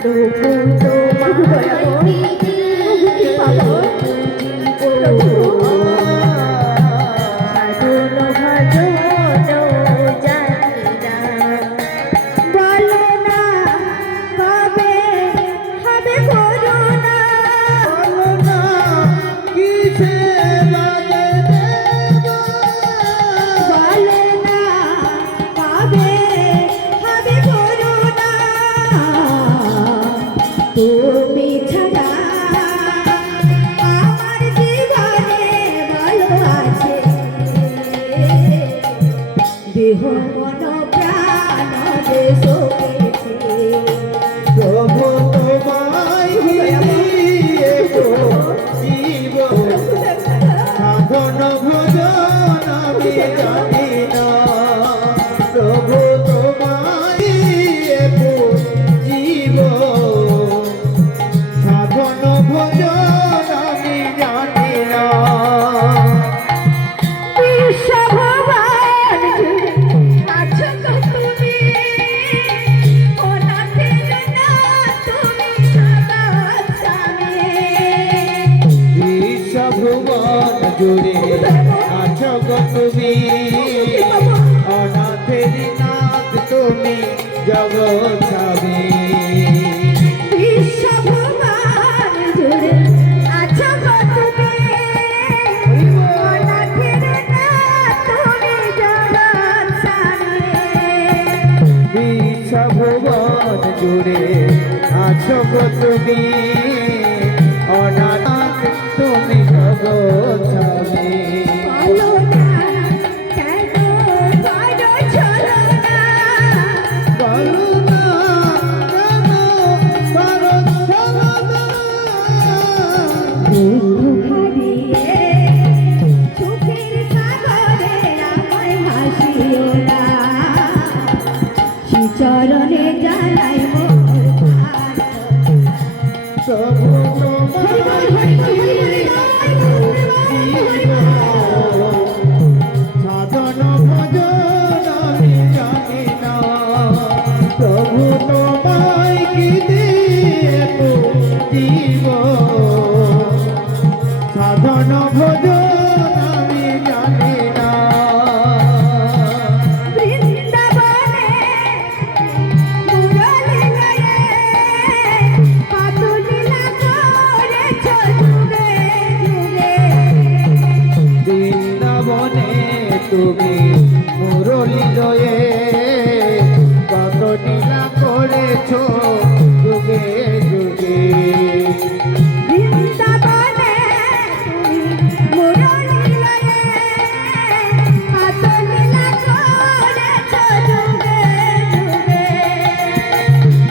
প্রভু তোমায় পাবো প্রভু সাধন ভজন জানি না বলো না কবে হবে করুণা বলো না কিসে লাগে বলো না কবে হবে করুণা তুমি ছাড়া আমার জীবনে ভালো আছে দেহ মন প্রাণ যে শোকেছে প্রভু তোমায় দিয়ে জীব সাধন ভজন আমি জানি না প্রভু তোমায় দিয়ে জীব সাধন ভজন আমি জানি না বিশ্বভগবান জুড়ে আছো গো তুমি অনাথের না তুমি জগৎ স্বামী বিশ্বভুবন জুড়ে আছো গো তুমি অনাথের নাথ তুমি জগৎ স্বামী বিশ্বভগবান জুড়ে আছো গো তুমি অনাথের না তুমি জগৎ স্বামী বিশ্বভুবন জুড়ে আছো গো তুমি অনাথ তুমি জগৎ স্বামী বলো না কেন করো ছলনা বলো না কেন করো ছলনা বন্ধু হারিয়ে সুখের সাগরে আমায় ভাসিও না শ্রীচরণে জানাই মোর প্রভু তোমায় সাধন ভজন আমি জানি না প্রভু তোমায় কি দেব জীব সাধন ভজন আমি জানি না বৃন্দাবনে মুরলী লয়ে কত লীলা করেছ যুগে যুগে বৃন্দাবনে তুমি মুরলী লয়ে কত লীলা করেছ যুগে যুগে বৃন্দাবনে তুমি মুরলী লয়ে কত লীলা করেছ যুগে যুগে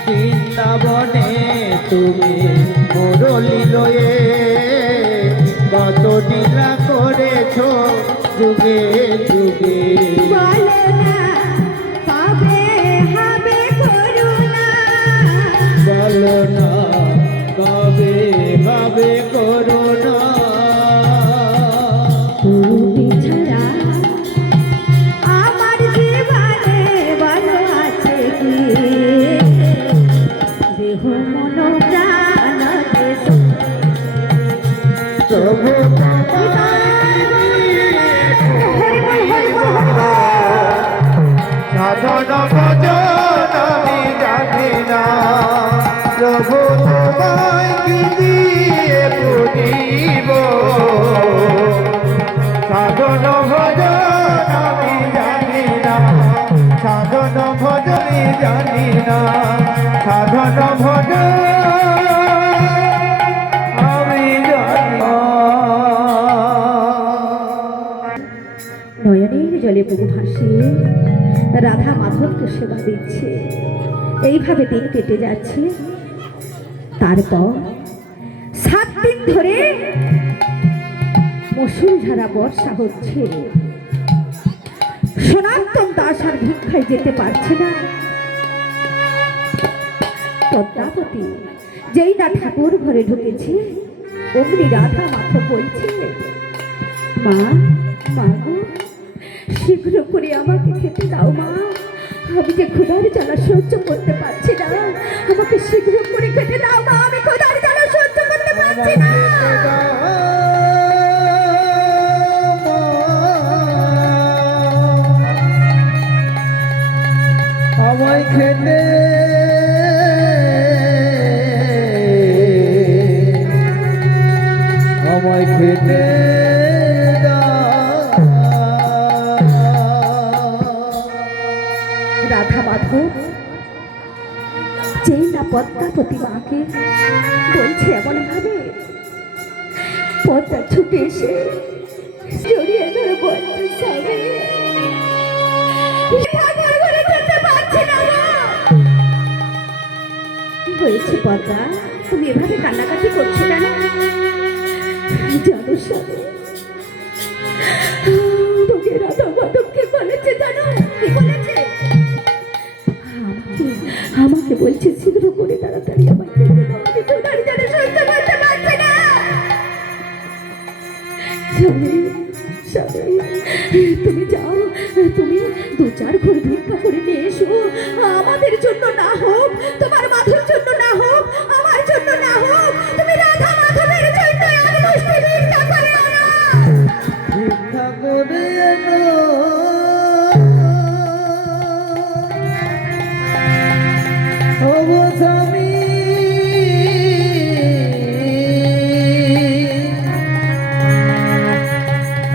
বৃন্দাবনে তুমি মুরলী লয়ে কত লীলা করেছ যুগে যুগে বলো না কবে হবে করুণা বলো না কবে ভাবে করোনা তুমি ছাড়া আমার জীবনে ভালো আছে কি দেহ মন প্রাণ যে প্রভু সাধন ভজন আমি জানি না প্রভু তোমায় কি দিয়ে পুজিব সাধন ভজন আমি জানি না সাধন ভজন জানি না সাধন ভজন আমি জানি না নয়নের জলে বুক ভাসিয়ে রাধা মাধবকে সেবা দিচ্ছে এইভাবে দিন কেটে যাচ্ছে তারপর 7 দিন ধরে মুষলধারা বর্ষা হচ্ছে সনাতন দাস আর ভিক্ষায় যেতে পারছে না পদ্মাবতী যেই না ঠাকুর ঘরে ঢুকেছে অমনি রাধা মাথা বলছে মা মা গো শীঘ্র করে আমাকে খেতে দাও মা, আমি যে ক্ষুধার জ্বালা সহ্য করতে পারছি না, আমাকে আমাকে শীঘ্র করে কেটে দাও মা, আমি খোদার জ্বালা সহ্য করতে পারছি না। আমায় খেতে আমায় খেতে রাধা মাধব যেই না পদ্মাবতী মাকে বলছে এমন ভাবে, পদ্মা ছুটে এসে জড়িয়ে ধরে বলছে স্বামী ঠাকুর ঘরে যেতে পারছি না গো। কি হয়েছে পদ্মা, তুমি এভাবে কান্নাকাটি করছো কেন? জানো স্বামী, তোকে রাধা মাধবকে বলেছে, জানো কি বলেছে? আমাকে বলছে শীঘ্র করে তাড়াতাড়ি আমাকে খেতে দাও, আমি খোদার জ্বালা সহ্য করতে পারছি না। স্বামী, স্বামী, তুমি যাও, তুমি 2-4 ঘর ভিক্ষা করে নিয়ে এসো, আমাদের জন্য না হোক, তোমার মাধুর জন্য না হোক, আমার জন্য না হোক, তুমি রাধা মাধবের জন্য এক মুষ্টি ভিক্ষা করে আনো। ভিক্ষা করে এনো ও গো স্বামী,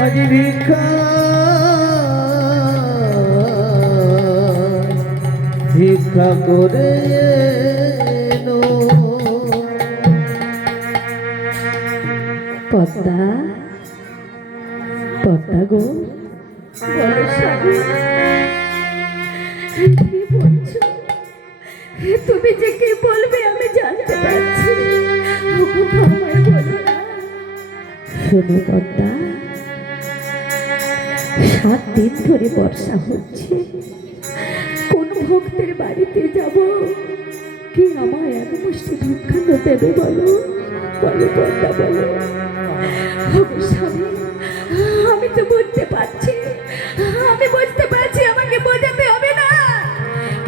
আজ ভিক্ষা ভিক্ষা করে এনো। পদ্মা, পদ্মা গো, বলো স্বামী, কি বলছো? তুমি যে কি বলবে আমি জানতে পারছি, আমায় বলো না। শোনো পদ্মা, 7 দিন ধরে বর্ষা হচ্ছে, কোন ভক্তের বাড়িতে যাব, কি আমায় এক মুষ্টি ভিক্ষা দেবে বলো? বলো পদ্মা, বলো। স্বামী, আমি তো বুঝতে পারছি, আমি বুঝতে পারছি, আমাকে বোঝাতে হবে না,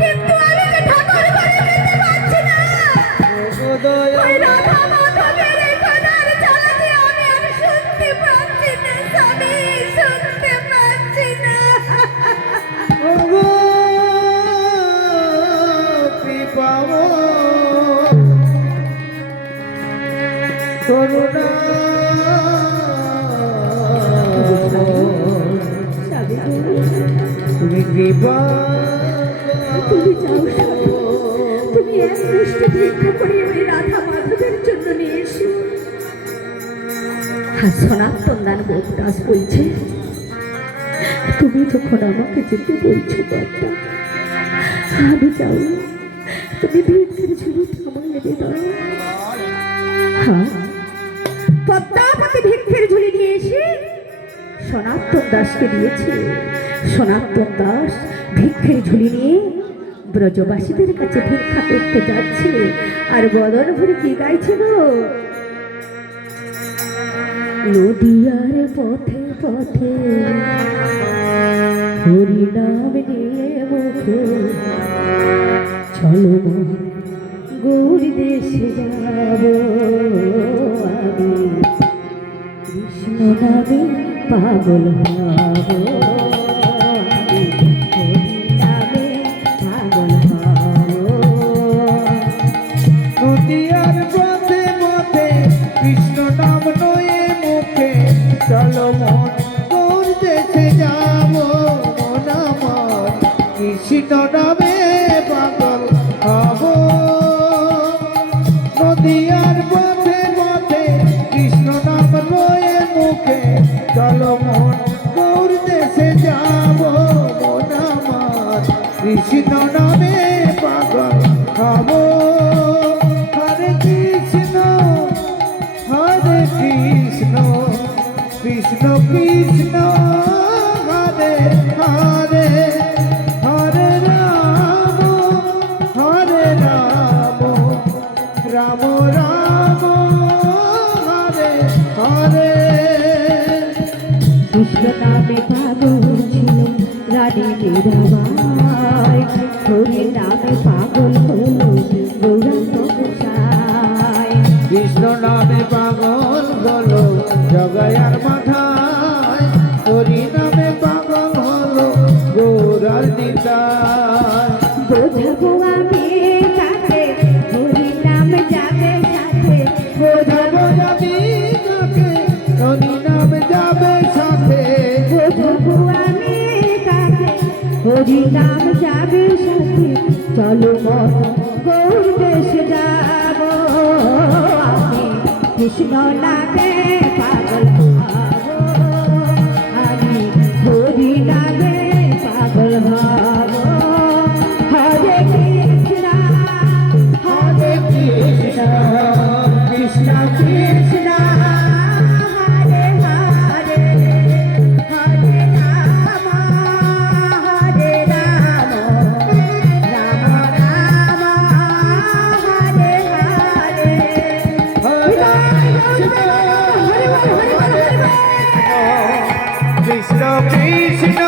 কিন্তু আমি যে ঠাকুর ঘরে যেতে পারছি না। ওই রাধা মাধবের এই খোদার জ্বালা যে আমি আর শুনতে পাচ্ছি না স্বামী, শুনতে পাচ্ছি না। করুণা তুমি কৃপা, তুমি যাও স্বামী, তুমি এক মুষ্টি ভিক্ষা করে ওই রাধা মাধবের জন্য নিয়ে এসো। সনাতন দান দাস বলছে, তুমি যখন আমাকে যেতে বলছো পদ্মা, আমি যাও, তুমি ভিক্ষের ঝুড়ি থামাই এনে দাও। হ্যাঁ, পদ্মা তাকে ভিক্ষের ঝুড়ি নিয়ে এসে সনাতন দাসকে দিয়েছে। সনাতন দাস ভিক্ষের ঝুলি নিয়ে ব্রজবাসীদের কাছে ভিক্ষা করতে যাচ্ছে, আর বদন ভরে কি গাইছে গো? নদিয়ার পথে পথে হরি নাম নিয়ে মুখে, চলো গৌর দেশে যাব আমি, কৃষ্ণ নামে পাগল হব, নামে পাগল হব। নদিয়ার পথে পথে কৃষ্ণ নাম নয়ে মুখে, চলো মন তোর দেশে যাব, মন আমার কৃষ্ণ নামে পাগল হব। নদিয়ার পথে পথে কৃষ্ণ নাম নয়ে মুখে, চলো মন তোর দেশে যাব, মন আমার কৃষ্ণ নামে পাগল হব। হরে কৃষ্ণ কৃষ্ণ কৃষ্ণ হরে হরে, হরে রাম রাম রাম হরে হরে। কৃষ্ণ নামে পাগল ছিল রানী মীরাবাই, হরি নামে পাগল হলো দয়ার মাথায় হরি নামে পাগল হলো গোরার নিতাই বোঝাবো আমি কাকে হরি নাম যাবে সাথে বোঝাবো যাবি কাকে হরি নাম যাবে সাথে বোঝাবো আমি কাকে হরি নাম যাবে সাথে চলো মন গৌর দেশ যাব আমি কৃষ্ণ নামে পাগল হব আমি হরি নামে পাগল হব হরে কৃষ্ণ হরে কৃষ্ণ কৃষ্ণ কৃষ্ণ হরে হরে হরে রাম হরে রাম রাম রাম হরে হরে কৃষ্ণ কৃষ্ণ